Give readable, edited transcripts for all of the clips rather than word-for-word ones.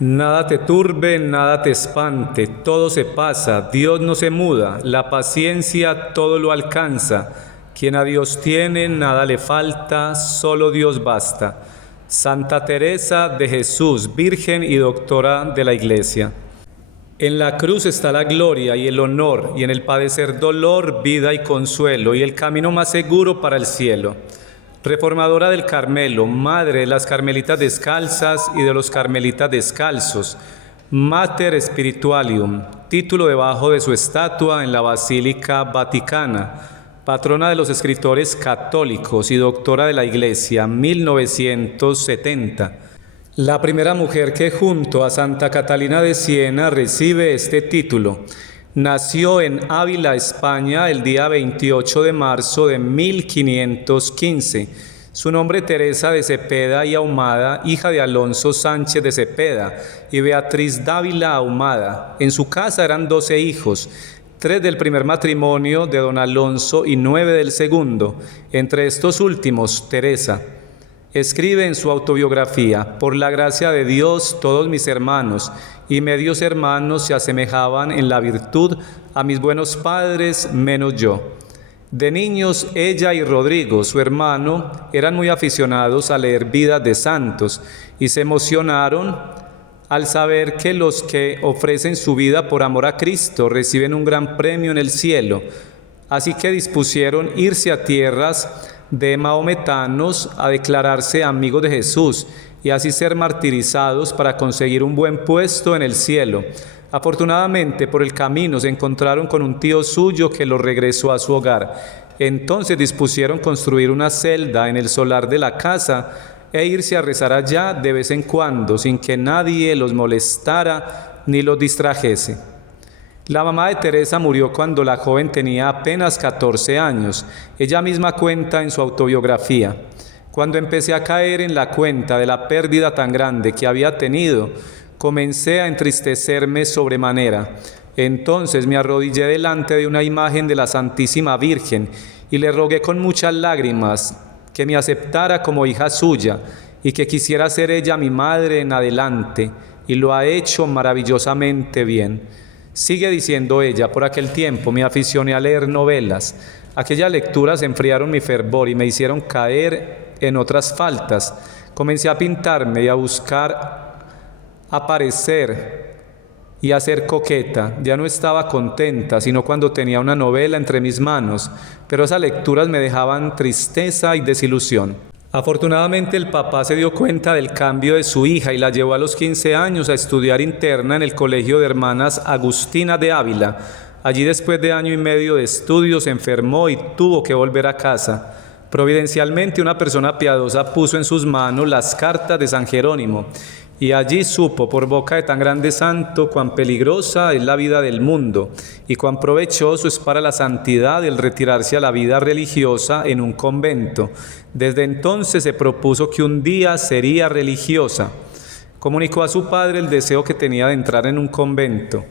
Nada te turbe, nada te espante, todo se pasa, Dios no se muda, la paciencia todo lo alcanza. Quien a Dios tiene, nada le falta, solo Dios basta. Santa Teresa de Jesús, Virgen y Doctora de la Iglesia. En la cruz está la gloria y el honor, y en el padecer dolor, vida y consuelo, y el camino más seguro para el cielo. Reformadora del Carmelo, madre de las carmelitas descalzas y de los carmelitas descalzos, Mater Spiritualium, título debajo de su estatua en la Basílica Vaticana, patrona de los escritores católicos y doctora de la Iglesia, 1970. La primera mujer que junto a Santa Catalina de Siena recibe este título. Nació en Ávila, España, el día 28 de marzo de 1515. Su nombre Teresa de Cepeda y Ahumada, hija de Alonso Sánchez de Cepeda y Beatriz Dávila Ahumada. En su casa eran 12 hijos, 3 del primer matrimonio de don Alonso y 9 del segundo. Entre estos últimos, Teresa. Escribe en su autobiografía: por la gracia de Dios, todos mis hermanos y medios hermanos se asemejaban en la virtud a mis buenos padres, menos yo. De niños, ella y Rodrigo, su hermano, eran muy aficionados a leer vidas de santos y se emocionaron al saber que los que ofrecen su vida por amor a Cristo reciben un gran premio en el cielo. Así que dispusieron irse a tierras de maometanos a declararse amigos de Jesús y así ser martirizados para conseguir un buen puesto en el cielo. Afortunadamente, por el camino se encontraron con un tío suyo que los regresó a su hogar. Entonces dispusieron construir una celda en el solar de la casa e irse a rezar allá de vez en cuando, sin que nadie los molestara ni los distrajese. La mamá de Teresa murió cuando la joven tenía apenas 14 años. Ella misma cuenta en su autobiografía: cuando empecé a caer en la cuenta de la pérdida tan grande que había tenido, comencé a entristecerme sobremanera. Entonces me arrodillé delante de una imagen de la Santísima Virgen y le rogué con muchas lágrimas que me aceptara como hija suya y que quisiera ser ella mi madre en adelante, y lo ha hecho maravillosamente bien. Sigue diciendo ella: por aquel tiempo me aficioné a leer novelas. Aquellas lecturas enfriaron mi fervor y me hicieron caer en otras faltas. Comencé a pintarme y a buscar aparecer y a ser coqueta. Ya no estaba contenta, sino cuando tenía una novela entre mis manos, pero esas lecturas me dejaban tristeza y desilusión. Afortunadamente el papá se dio cuenta del cambio de su hija y la llevó a los 15 años a estudiar interna en el Colegio de Hermanas Agustinas de Ávila. Allí, después de año y medio de estudios, se enfermó y tuvo que volver a casa. Providencialmente, una persona piadosa puso en sus manos las cartas de San Jerónimo, y allí supo por boca de tan grande santo cuán peligrosa es la vida del mundo y cuán provechoso es para la santidad el retirarse a la vida religiosa en un convento. Desde entonces se propuso que un día sería religiosa. Comunicó a su padre el deseo que tenía de entrar en un convento.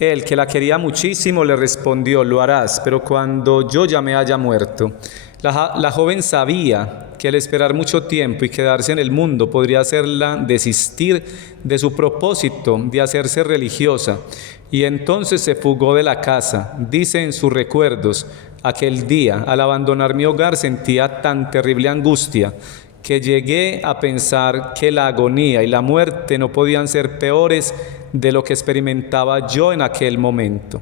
Él, que la quería muchísimo, le respondió: lo harás, pero cuando yo ya me haya muerto. La joven sabía que el esperar mucho tiempo y quedarse en el mundo podría hacerla desistir de su propósito de hacerse religiosa, y entonces se fugó de la casa. Dice en sus recuerdos: aquel día, al abandonar mi hogar, sentía tan terrible angustia que llegué a pensar que la agonía y la muerte no podían ser peores de lo que experimentaba yo en aquel momento.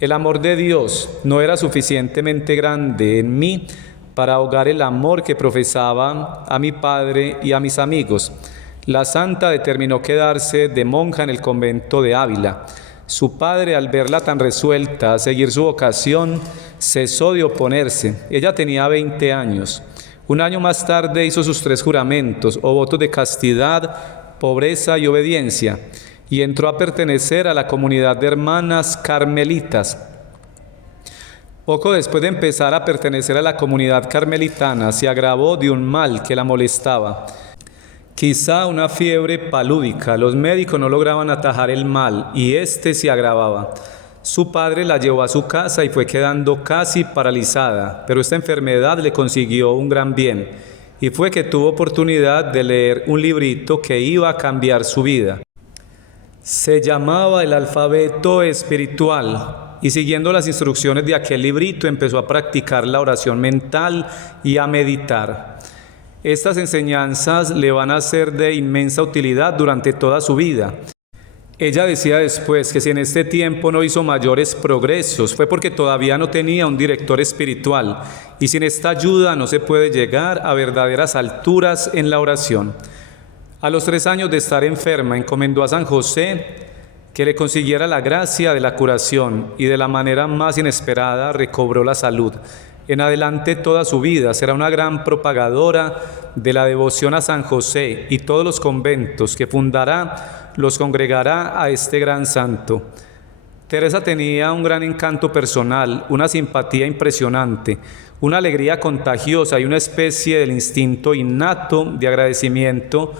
El amor de Dios no era suficientemente grande en mí para ahogar el amor que profesaba a mi padre y a mis amigos. La santa determinó quedarse de monja en el convento de Ávila. Su padre, al verla tan resuelta a seguir su vocación, cesó de oponerse. Ella tenía 20 años. Un año más tarde hizo sus 3 juramentos o votos de castidad, pobreza y obediencia, y entró a pertenecer a la comunidad de hermanas carmelitas. Poco después de empezar a pertenecer a la comunidad carmelitana, se agravó de un mal que la molestaba. Quizá una fiebre palúdica. Los médicos no lograban atajar el mal y éste se agravaba. Su padre la llevó a su casa y fue quedando casi paralizada, pero esta enfermedad le consiguió un gran bien. y fue que tuvo oportunidad de leer un librito que iba a cambiar su vida. Se llamaba El Alfabeto Espiritual, y siguiendo las instrucciones de aquel librito empezó a practicar la oración mental y a meditar. Estas enseñanzas le van a ser de inmensa utilidad durante toda su vida. Ella decía después que si en este tiempo no hizo mayores progresos fue porque todavía no tenía un director espiritual, y sin esta ayuda no se puede llegar a verdaderas alturas en la oración. A los 3 años de estar enferma, encomendó a San José que le consiguiera la gracia de la curación, y de la manera más inesperada recobró la salud. En adelante toda su vida será una gran propagadora de la devoción a San José, y todos los conventos que fundará los congregará a este gran santo. Teresa tenía un gran encanto personal, una simpatía impresionante, una alegría contagiosa y una especie del instinto innato de agradecimiento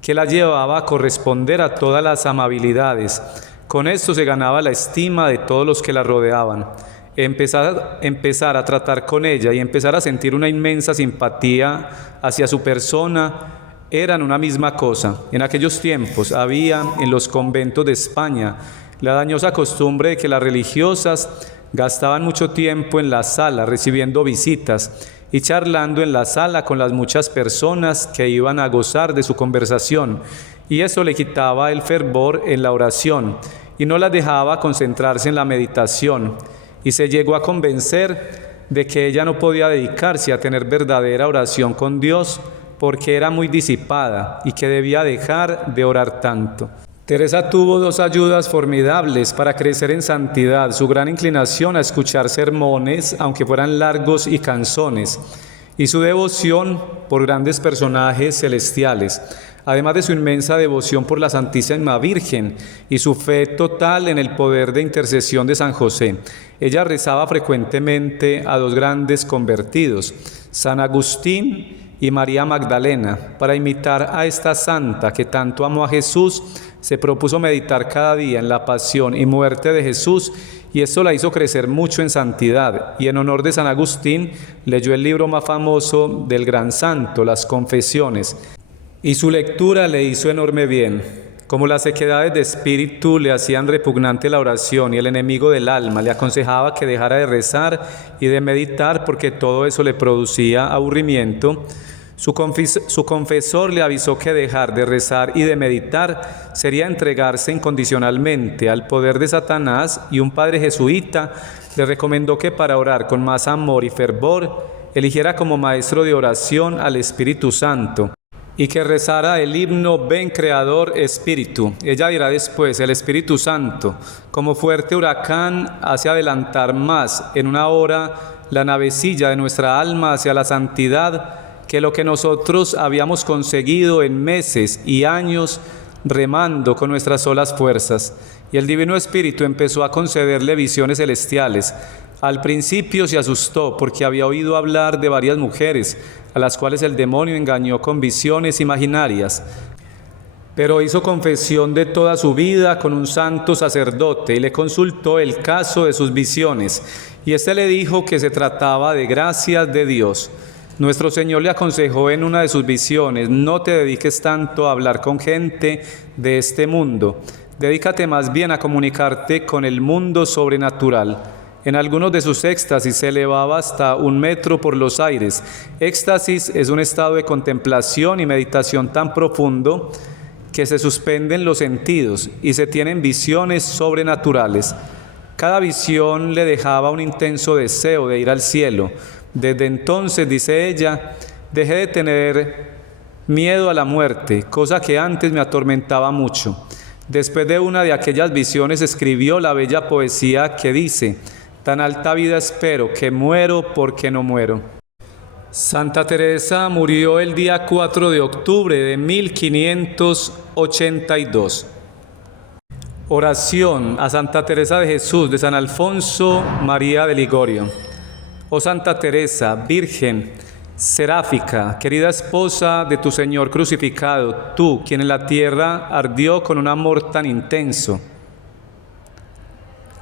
que la llevaba a corresponder a todas las amabilidades. Con esto se ganaba la estima de todos los que la rodeaban. Empezar a tratar con ella y empezar a sentir una inmensa simpatía hacia su persona eran una misma cosa. En aquellos tiempos había en los conventos de España la dañosa costumbre de que las religiosas gastaban mucho tiempo en la sala recibiendo visitas y charlando en la sala con las muchas personas que iban a gozar de su conversación, y eso le quitaba el fervor en la oración y no las dejaba concentrarse en la meditación, y se llegó a convencer de que ella no podía dedicarse a tener verdadera oración con Dios porque era muy disipada y que debía dejar de orar tanto. Teresa tuvo 2 ayudas formidables para crecer en santidad: su gran inclinación a escuchar sermones, aunque fueran largos y cansones, y su devoción por grandes personajes celestiales, además de su inmensa devoción por la Santísima Virgen y su fe total en el poder de intercesión de San José. Ella rezaba frecuentemente a 2 grandes convertidos, San Agustín y María Magdalena. Para imitar a esta santa que tanto amó a Jesús, se propuso meditar cada día en la pasión y muerte de Jesús, y esto la hizo crecer mucho en santidad. Y en honor de San Agustín leyó el libro más famoso del gran santo, Las Confesiones, y su lectura le hizo enorme bien. Como las sequedades de espíritu le hacían repugnante la oración y el enemigo del alma le aconsejaba que dejara de rezar y de meditar porque todo eso le producía aburrimiento, su confesor le avisó que dejar de rezar y de meditar sería entregarse incondicionalmente al poder de Satanás, y un padre jesuita le recomendó que para orar con más amor y fervor eligiera como maestro de oración al Espíritu Santo, y que rezara el himno Ven Creador Espíritu. Ella dirá después: el Espíritu Santo, como fuerte huracán, hace adelantar más en una hora la navecilla de nuestra alma hacia la santidad que lo que nosotros habíamos conseguido en meses y años remando con nuestras solas fuerzas. Y el Divino Espíritu empezó a concederle visiones celestiales. Al principio se asustó porque había oído hablar de varias mujeres a las cuales el demonio engañó con visiones imaginarias, pero hizo confesión de toda su vida con un santo sacerdote y le consultó el caso de sus visiones, y éste le dijo que se trataba de gracias de Dios. Nuestro Señor le aconsejó en una de sus visiones: no te dediques tanto a hablar con gente de este mundo, dedícate más bien a comunicarte con el mundo sobrenatural. En algunos de sus éxtasis se elevaba hasta 1 metro por los aires. Éxtasis es un estado de contemplación y meditación tan profundo que se suspenden los sentidos y se tienen visiones sobrenaturales. Cada visión le dejaba un intenso deseo de ir al cielo. Desde entonces, dice ella, dejé de tener miedo a la muerte, cosa que antes me atormentaba mucho. Después de una de aquellas visiones escribió la bella poesía que dice: tan alta vida espero, que muero porque no muero. Santa Teresa murió el día 4 de octubre de 1582. Oración a Santa Teresa de Jesús de San Alfonso María de Ligorio. Oh Santa Teresa, Virgen, seráfica, querida esposa de tu Señor crucificado, tú, quien en la tierra ardió con un amor tan intenso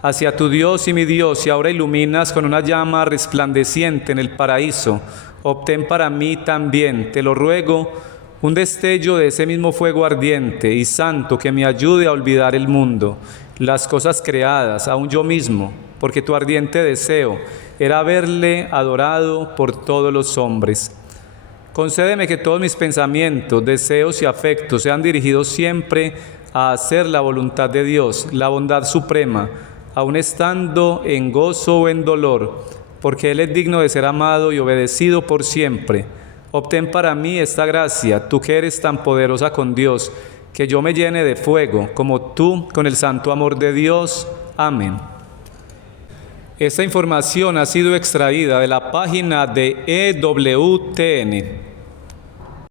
hacia tu Dios y mi Dios, y ahora iluminas con una llama resplandeciente en el paraíso. obtén para mí también, te lo ruego, un destello de ese mismo fuego ardiente y santo que me ayude a olvidar el mundo, las cosas creadas, aun yo mismo, porque tu ardiente deseo era verle adorado por todos los hombres. Concédeme que todos mis pensamientos, deseos y afectos sean dirigidos siempre a hacer la voluntad de Dios, la bondad suprema, aun estando en gozo o en dolor, porque Él es digno de ser amado y obedecido por siempre. Obtén para mí esta gracia, tú que eres tan poderosa con Dios, que yo me llene de fuego, como tú con el santo amor de Dios. Amén. Esta información ha sido extraída de la página de EWTN.